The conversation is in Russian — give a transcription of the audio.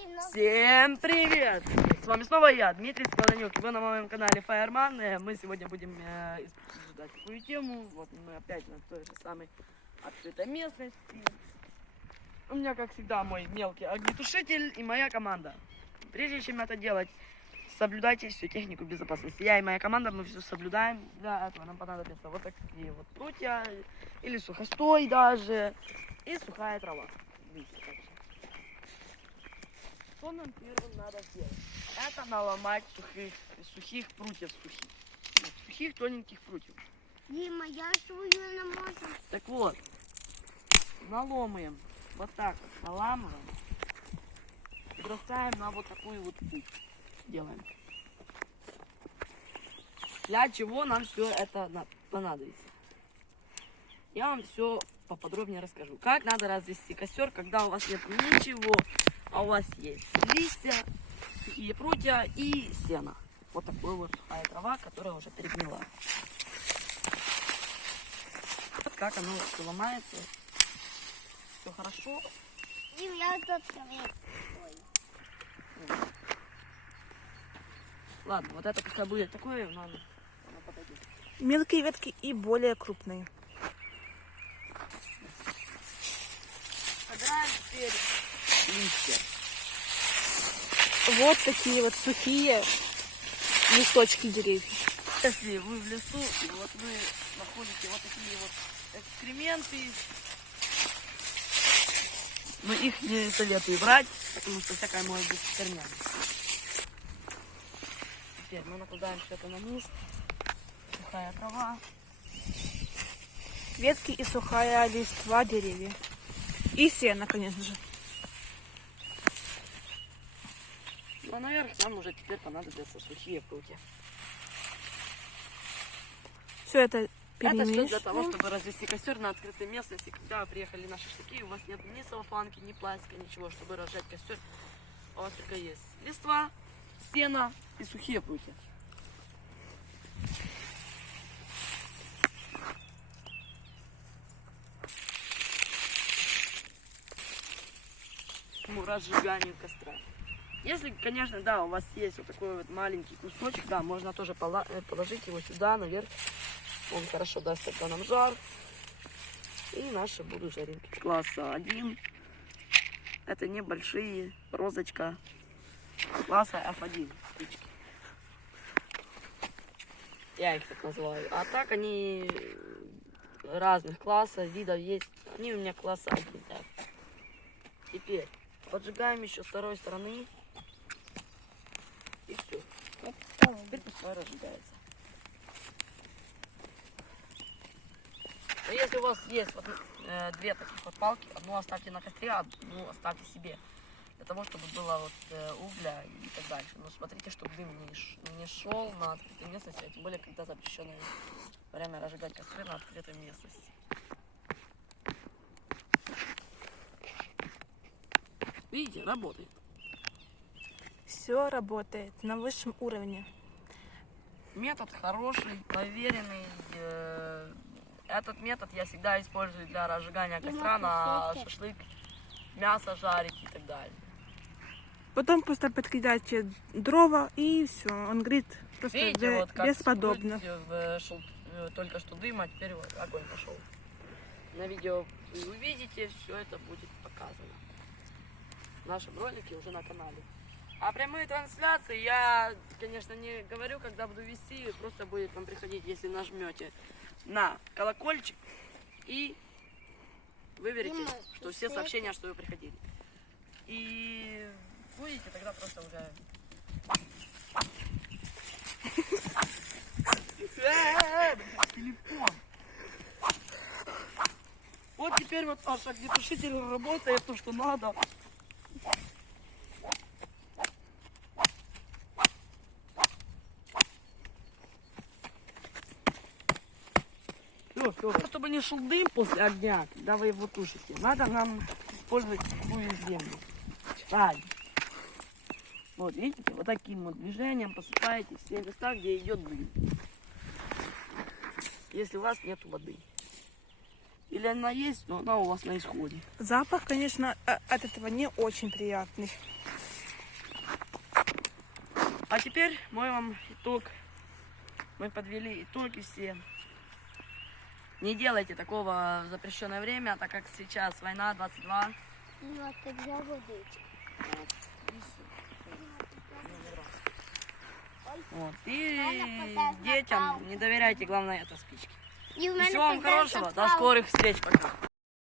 Всем привет! С вами снова я, Дмитрий Складанюк, и вы на моем канале Fireman. Мы сегодня будем обсуждать такую тему. Вот мы опять на той же самой открытой местности. У меня, как всегда, мой мелкий огнетушитель и моя команда. Прежде чем это делать, соблюдайте всю технику безопасности. Я и моя команда, мы все соблюдаем. Для этого нам понадобятся вот такие вот прутья, или сухостой даже, и сухая трава. Что нам первым надо сделать? Это наломать сухих прутьев, сухих тоненьких прутьев. Дима, я свою намотал. Так вот, наломаем, вот так вот, наламываем, и бросаем на вот такую вот путь. Делаем. Для чего нам все это понадобится? Я вам все поподробнее расскажу. Как надо развести костер, когда у вас нет ничего, а у вас есть листья, сухие прутья и сено. Вот такой вот сухая трава, которая уже перегнила. Вот как оно все ломается. Все хорошо. Дим, я тут Ладно, вот это пускай будет такое, но оно подойдет. Мелкие ветки и более крупные. Собираем теперь листья. Вот такие вот сухие листочки деревьев. Если вы в лесу, и вот вы находите вот такие вот экскременты, но их не советую брать, потому что всякое может быть с корнями. Теперь мы накладаем все это на низ. Сухая трава. Ветки и сухая листва деревьев. И сено, конечно же. Ну а наверх нам уже теперь понадобятся сухие прутья. Все это Это все перемешиваем. для того, чтобы развести костер на открытой местности. Когда вы приехали на шашлыки, у вас нет ни салфанки, ни пластика, ничего, чтобы разжать костер. У вас только есть листва, сено и сухие прутья. К разжиганию костра. Если, конечно, да, у вас есть вот такой вот маленький кусочек, да, можно тоже положить его сюда, наверх. Он хорошо даст тогда нам жар. И наши будут жаринки. Класса 1. Это небольшие, розочка. Класса F1 спички. Я их так называю. А так они разных классов, видов есть. Они у меня класса 1. Да. Теперь поджигаем еще с второй стороны. И все. Теперь пускай разжигается. Но если у вас есть вот, две таких вот палки, одну оставьте на костре, одну оставьте себе. Для того, чтобы было вот, угля и так дальше. Но смотрите, чтобы дым не шел на открытой местности, а тем более, когда запрещено время разжигать костры на открытой местности. Видите, работает. Все работает на высшем уровне. Метод хороший, проверенный. Этот метод я всегда использую для разжигания костра на шашлык, мясо жарить и так далее. Потом просто подкидайте дрова и все. Он горит просто Видите, вот как бесподобно. шел только что дым, а теперь вот огонь пошел. На видео вы увидите, все это будет показано. В нашем ролике уже на канале. А прямые трансляции я, конечно, не говорю, когда буду вести, просто будет вам приходить, если нажмете на колокольчик и выберете, что все сообщения, что вы приходили. И будете тогда просто уже... Телефон. Вот теперь вот наш огнетушитель работает, то, что надо. Все. Чтобы не шел дым после огня, когда вы его тушите, надо нам использовать такую землю. Правильно. Вот, видите, вот таким вот движением посыпаете все места, где идет дым. Если у вас нет воды. Или она есть, но она у вас на исходе. Запах, конечно, от этого не очень приятный. А теперь мой вам итог. Мы подвели итоги все. Не делайте такого в запрещенное время, так как сейчас война 22. Ну, а ти взяв водичку. Вот. И детям не доверяйте, главное, это спички. І в И мене всего вам пожежна хорошего, до палка. скорых встреч, пока.